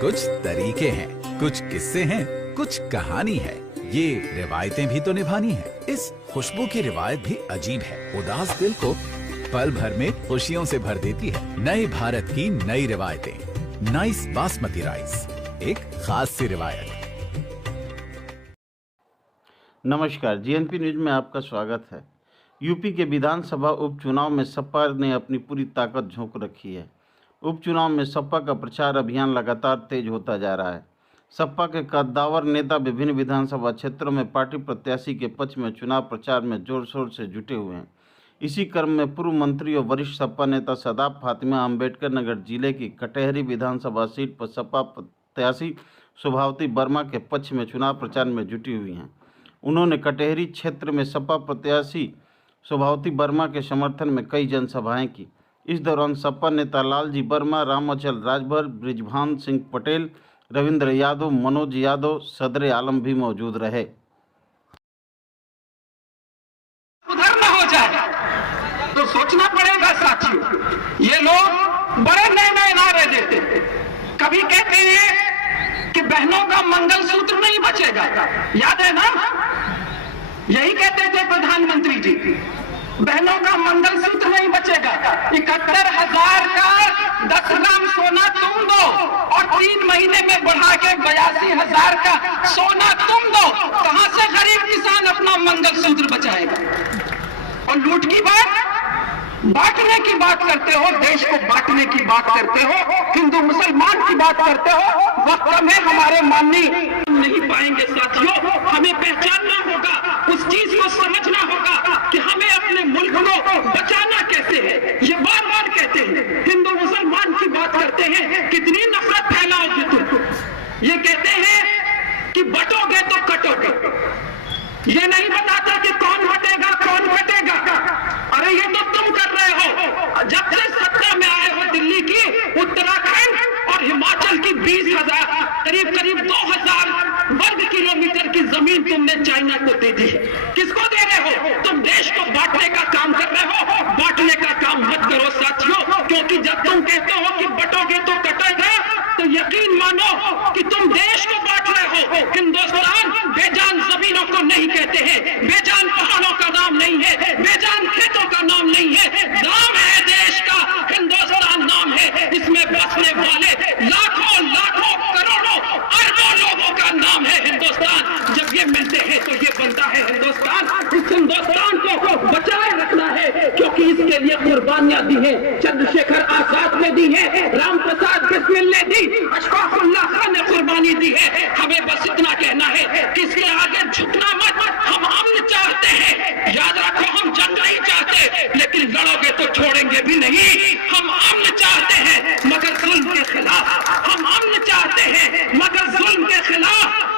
कुछ तरीके हैं, कुछ किस्से हैं, कुछ कहानी है। ये रिवायतें भी तो निभानी है। इस खुशबू की रिवायत भी अजीब है। उदास दिल को पल भर में खुशियों से भर देती है। नए भारत की नई रिवायतें। नाइस बासमती राइस, एक खास सी रिवायत। नमस्कार, जीएनपी न्यूज में आपका स्वागत है। यूपी के विधानसभा उपचुनाव में सपा ने अपनी पूरी ताकत झोंक रखी है। उपचुनाव में सपा का प्रचार अभियान लगातार तेज होता जा रहा है। सपा के कद्दावर नेता विभिन्न विधानसभा क्षेत्रों में पार्टी प्रत्याशी के पक्ष में चुनाव प्रचार में जोर शोर से जुटे हुए हैं। इसी क्रम में पूर्व मंत्री और वरिष्ठ सपा नेता सदाब फातिमा अम्बेडकर नगर जिले की कटहरी विधानसभा सीट पर सपा प्रत्याशी शोभावती वर्मा के पक्ष में चुनाव प्रचार में जुटी हुई हैं। उन्होंने कटहरी क्षेत्र में सपा प्रत्याशी शोभावती वर्मा के समर्थन में कई जनसभाएं की। इस दौरान सपा नेता लालजी वर्मा, रामाचल राजभर, ब्रिजभान सिंह पटेल, रविंद्र यादव, मनोज यादव, सदर आलम भी मौजूद रहे। उधर न हो जाए तो सोचना पड़ेगा साथियों। ये लोग बड़े नए नए नारे देते हैं। कभी कहते हैं कि बहनों का मंगलसूत्र नहीं बचेगा, याद है ना? यही कहते थे प्रधानमंत्री जी, बहनों का मंगलसूत्र नहीं बचेगा। 71,000 का 10 ग्राम सोना तुम दो और 3 महीने में बढ़ा के 82,000 का सोना तुम दो। कहां से गरीब किसान अपना मंगलसूत्र बचाएगा? और लूट की बात, बांटने की बात करते हो, देश को बांटने की बात करते हो, हिंदू मुसलमान की बात करते हो। वक्त में हमारे माननी नहीं पाएंगे साथियों। हमें पहचानना होगा, उस चीज को समझना होगा कि हमें अपने मुल्क को बचाना कैसे है। ये बार बार कहते हैं, हिंदू मुसलमान की बात करते हैं, कितनी नफरत फैलाओगे तुम। ये कहते हैं कि बटोगे तो कटोगे। ये नहीं बताता कि कौन हटेगा कौन कटेगा। अरे ये तो तुम कर रहे हो। जब से सत्ता में आए हो दिल्ली की, उत्तराखंड और हिमाचल की 20,000 करीब 2,000 वर्ग किलोमीटर की जमीन तुमने चाइना को दे दी। किसको दे रहे हो? तुम देश को बांटने का काम कर रहे हो। बांटने का काम मत करो साथियों, क्योंकि जब तुम कहते हो कि बटोगे तो कटेगा, तो यकीन मानो कि तुम देश को बांट रहे हो। हिंदुस्तान बेजान जमीनों को नहीं कहते हैं, बेजान पहाड़ों का नाम नहीं है, बेजान खेतों का नाम नहीं है। नाम है देश का, हिंदुस्तान नाम है। इसमें बसने वाले लाखों लाखों करोड़ों अरबों लोगों का नाम है हिंदुस्तान। जब ये मिलते हैं तो ये बनता है हिंदुस्तान। इस हिंदुस्तान को बचाए रखना है, क्योंकि इसके लिए कुर्बानियां दी है। चंद्रशेखर आजाद ने दी है, राम प्रसाद बिस्मिल ने दी, अशफाकुल्लाह खान ने कुर्बानी दी है। हमें बस इतना कहना है कि इसके आगे झुकना मत। हम अमन चाहते हैं, याद रखो, हम जंग नहीं चाहते, लेकिन लड़ोगे तो छोड़ेंगे भी नहीं। हम अमन चाहते हैं मगर जुल्म के खिलाफ, हम अमन चाहते हैं मगर जुल्म के खिलाफ।